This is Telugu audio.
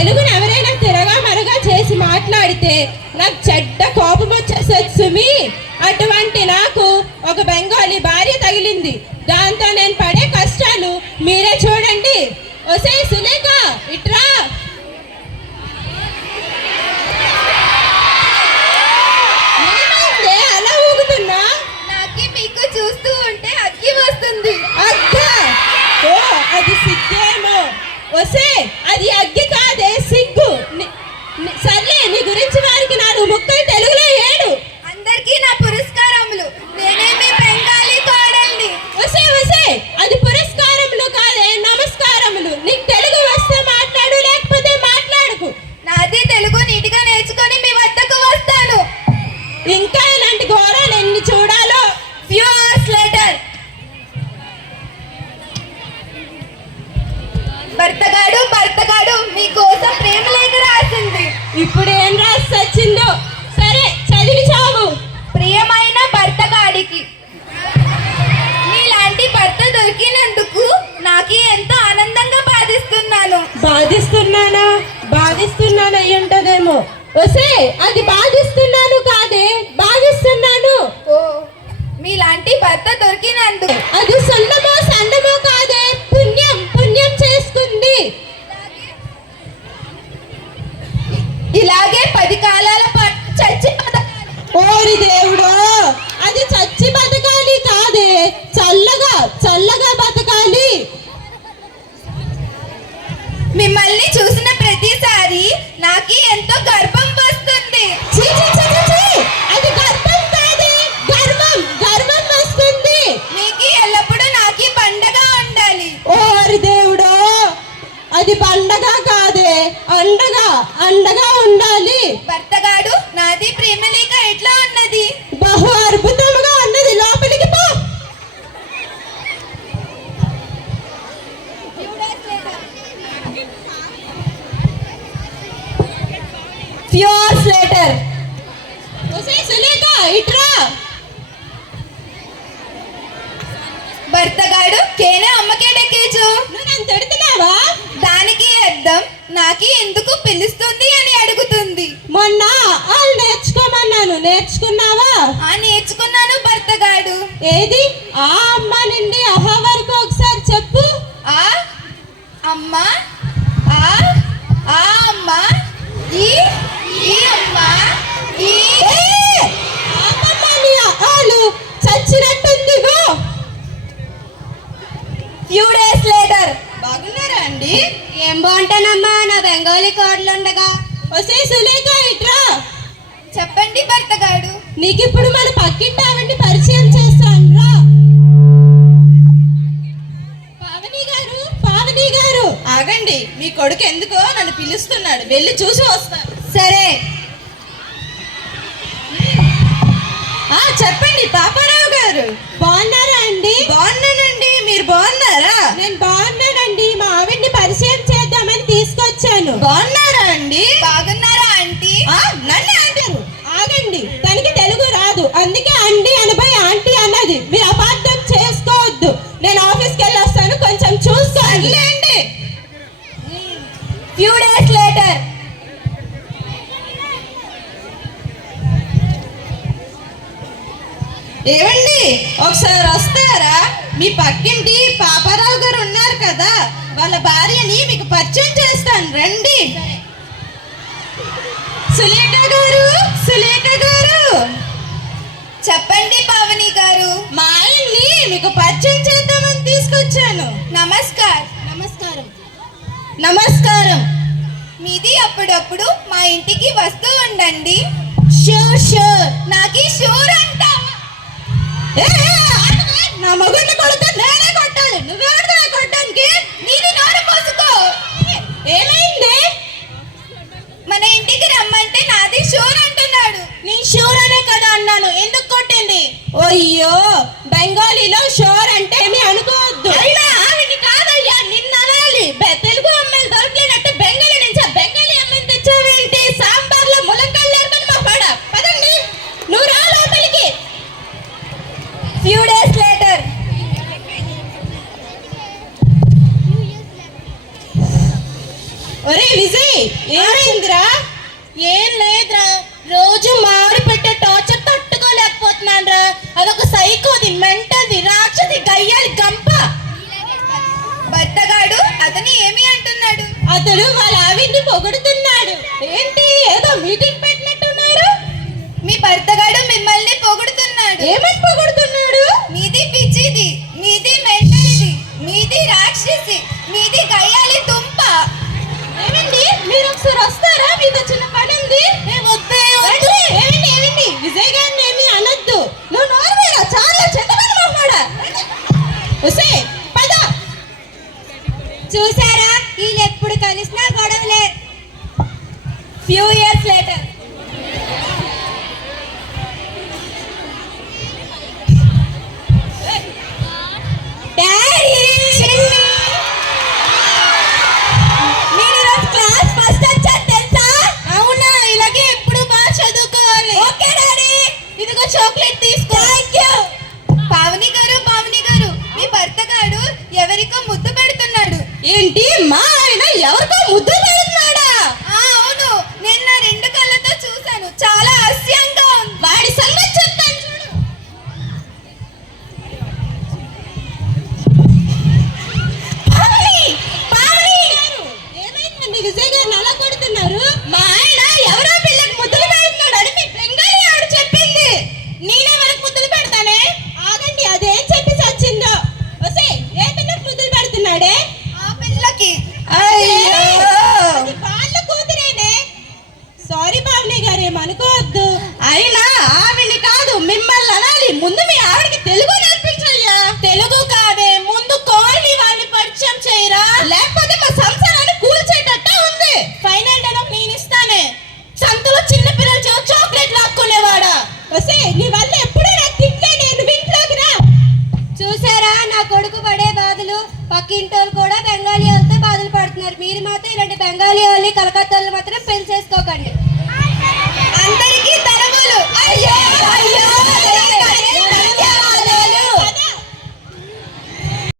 తెలుగుని ఎవరైనా తిరగా మరగా చేసి మాట్లాడితే నాకు చెడ్డ కోపం వచ్చేసేది సుమి. అటువంటి నాకు ఒక బెంగాలీ భార్య తగిలింది. దాంతో నేను పడే కష్టాలు మీరే చూడండి. ఒసే సులేఖ, ఇట్రా. ఏమైందే అలా ఊగుతున్నా? నాకి మీకు చూస్తూ ఉంటే అగ్గి వస్తుంది. అగ్గ? ఓ, అది సిగ్గేమో. ఒసే, అది అగ్గి కాదే, సిగ్గు. సర్లే, నీ గురించి వారికి 4 ముక్కలు తెలుగులో ఏడు. అందరికీ నా పురస్కారములు. నేనేమి బెంగాలీ కోడల్ని. ఒసే ఒసే, అది పురస్కారములు కాదే, నమస్కారములు. నీకు తెలుగు వస్తే మాట్లాడు, లేకపోతే మాట్లాడకు. నాది తెలుగు నీటిగా నేర్చుకొని మీ వద్దకు వస్తాను. ఇంకా ఇలాంటి ఘోరాలు ఎన్ని చూడాలో. Few hours later. భర్తగాడు మీకోసం ప్రేమ లేఖ రాసింది. ఇప్పుడు ఏం రాసి వచ్చిందో. సరే, చదివి చావు. ప్రియమైన భర్తగాడికి, మీలాంటి భర్త దొరికినందుకు నాకు ఎంతో ఆనందంగా బాధిస్తున్నాను. బాధిస్తున్నాను అయి ఉంటదేమో. ఒసే, అది బాధిస్తున్నాను కాదే, బాధిస్తున్నాను. ఓ, మీలాంటి భర్త దొరికినందుకు. అది సొందమో సందమో కాదే, పుణ్యం చేసుకుంది. ఇలాగే 10 కాలాల పాటు చచ్చి ఓరి దేవుడో, అది చచ్చి బతకాలి కాదే, చల్లగా బతకాలి. మిమ్మల్ని చూసిన ప్రతిసారి నాకు ఎంతో గర్వం వస్తుంది. అది గర్వం కాదే, గర్వం వస్తుంది. మీకు ఎల్లప్పుడూ నాకు పండగ ఉండాలి. ఓరి దేవుడో, అది పండగ కాదే, అండగా ఉండాలి. భర్తగాడు, నాది ప్రేమ లేఖ ఎట్లా ఉన్నది? బహు అద్భుతంగా ఉన్నది. లోపలికి పో. Few hours later. ఒసే సులేఖ, ఇట్రా. భర్తగాడు, కేనే అమ్మకే డెక్కేచు. నువ్వు నన్ను తిడుతున్నావా? దానికి అర్థం నాకి ఎందుకు పిలుస్తుంది అని అడుగుతుంది. మొన్న వాళ్ళు నేర్చుకోమన్నాను, నేర్చుకున్నావా? నేర్చుకున్నాను భర్తగాడు. ఏది? ఆ అమ్మ నుండి అహా వరకు ఒకసారి చెప్పు. ఆ అమ్మ, ఆ అమ్మ, ఈ అమ్మ, ఈ అమ్మమ్మ, నీ అహాలు చచ్చినట్టుంది. Few days later. బాగున్నారా అండి? ఏం బాగుంటానమ్మా, నా బెంగాలీ కోడలు ఉండగా. ఒసే సులేఖ, ఇట్రా. చెప్పండి భర్తగాడు. నీకు ఇప్పుడు మన పక్కింటి ఆవిడ్ని పరిచయం చేస్తాను రా. పావని గారు, ఆగండి. మీ కొడుకు ఎందుకో నన్ను పిలుస్తున్నాడు, వెళ్ళి చూసి వస్తాను. సరే. చెప్పండి పాపారావు గారు. బాగున్నారా అండి? బాగున్నానండి. మీరు బాగున్నారా? నేను బాగున్నానండి. మా ఆవిడ్ని పరిచయం చేద్దామని తీసుకొచ్చాను. బాగున్నారా అండి? బాగున్నారా ఆంటీ? నన్ను అంటారు. ఆగండి, తనకి తెలుగు రాదు, అందుకే అండి అనబోయి ఆంటీ అన్నది. మీరు అపార్థం చేసుకోవద్దు. నేను ఆఫీస్కి వెళ్ళి వస్తాను, కొంచెం చూసుకోండి. Few days later. ఏమండి, ఒకసారి వస్తారా? మీ పక్కింటి పాపారావు గారు ఉన్నారు కదా, వాళ్ళ భార్యని మీకు పరిచయం చేస్తాను, రండి. సులేఖ గారు. చెప్పండి పావని గారు. మా ఆయన్ని మీకు పరిచయం చేద్దామని తీసుకొచ్చాను. నమస్కారం. మీది అప్పుడప్పుడు మా ఇంటికి వస్తూ ఉండండి. షూర్. నాకి షూర్ అంటావా? నా మగుడిని కొడితే నేనే కొట్టాలి, నువ్వెవరిదా కొట్టడానికి? నీది నోరు పోసుకో. ఏమైంది? మన ఇంటికి రమ్మంటే నాది షూర్ అంటున్నాడు. నేను షూర్ అనే కదా అన్నాను, ఎందుకు కొట్టింది? అయ్యో, బెంగాలీలో షూర్ అంటే ఏమి అనుకోవద్దు. అయినా ఆవిడ్ని కాదయ్యా, నిన్న అనాలి. తెలుగు అమ్మాయిలు దొరకలేనట్టు బెంగాలీ నుంచి బెంగాలీ అమ్మాయిని తెచ్చావేంటి? సాంబార్లో ములక్కాయలు లేరుకొని మా పడ. పదండి, నువ్వు రా లోపలికి. Few days later. ఒరే విజయ్, ఏమైందిరా? ఏం లేదురా, రోజు మామిడి పెట్టే టార్చర్ తట్టుకోలేకపోతున్నాను రా. అదొక సైకోది, మెంటల్ది, రాక్షసి, గయ్యాలి గంప. భర్తగాడు అతని ఏమి అంటున్నాడు? అతడు వాళ్ళ ఆవిడ్ని పొగుడుతున్నాడు. ఏంటి, ఏదో మీటింగ్ పెట్టినట్టున్నారు? మీ భర్తగాడు మిమ్మల్ని పొగుడుతున్నాడు. ఏమని పొగుడుతున్నాడు? మీది పిచ్చిది, మీది మెంటలిది, మీది రాక్షసి, మీది గయ్యాలి దుంప. ఏమండి, మీరు ఒకసారి వస్తారా? మీతో చిన్న పని ఉంది. ఏమండి, విజయ్ గారిని ఏమీ అనొద్దు. నువ్వు నోరు మీరా, చాలా చెడ్డమని మాట్లాడా. పద. చూసారా, వీళ్ళు ఎప్పుడు కలిసినా గొడవలే. Few years later. మీరు ఈరోజు క్లాస్ ఫస్ట్ వచ్చారు తెలుసా? అవునా, ఇలాగే ఎప్పుడు బాగా చదువుకోవాలి. Okay daddy. ఇదిగో చాక్లెట్ తీసుకో. Thank you. పావని గారు, మీ భర్తగాడు ఎవరికో ముద్దు పెడుతున్నాడు. ఏంటి, మా ఆయన ఎవరికో ముద్దు పెడుతున్నాడా? అవును, నిన్న 2 కళ్ళతో చూశాను. చాలా హాస్యంగా ఉంది. వాడి సంగతి చెప్తాను చూడు. ఏమైందండి, విజయ్ గారిని అలా కొడుతున్నారు? మా ఆయన ఎవరో పిల్లకి ముద్దులు పెడుతున్నాడు అని మీ బెంగాలీ ఆవిడ చెప్పింది. నేనే వాళ్ళకి ముద్దులు పెడతానే. ఆగండి, అదేం చెప్పి చచ్చిందో. ఏ పిల్లకి ముద్దులు పెడుతున్నాడే? ఆ పిల్లకి. అది వాళ్ళ కూతురేనే. సారీ పావని గారు, ఏమనుకోవద్దు. అయినా ఆవిని కాదు, మిమ్మల్ని అనాలి. ముందు మీ ఆవిడకి తెలుగు నేర్పించయ్యా. తెలుగు కాదే, ముందు కాలనీ వాళ్ళని పరిచయం చేయరా, లేకపోతే మా సంసారాన్ని కూల్చేటట్టే ఉంది. ఫైనల్ డైలాగ్ నేను ఇస్తానే. సంతలో చిన్న పిల్లలు చాక్లెట్ లాక్కునేవాడా? నీ వల్ల ఎప్పుడూ నాకు తిట్లే. నేను ఇంట్లోకి రా. చూసారా, నా కొడుకు పడే బాధలు. పక్కింటోళ్ళు కూడా బెంగాలీ వాళ్ళతో బాధలు పడుతున్నారు. మీరు మాత్రం ఇలాంటి బెంగాలీ వాళ్ళు, కలకత్తా వాళ్ళు మాత్రం పెళ్లి చేసుకోకండి.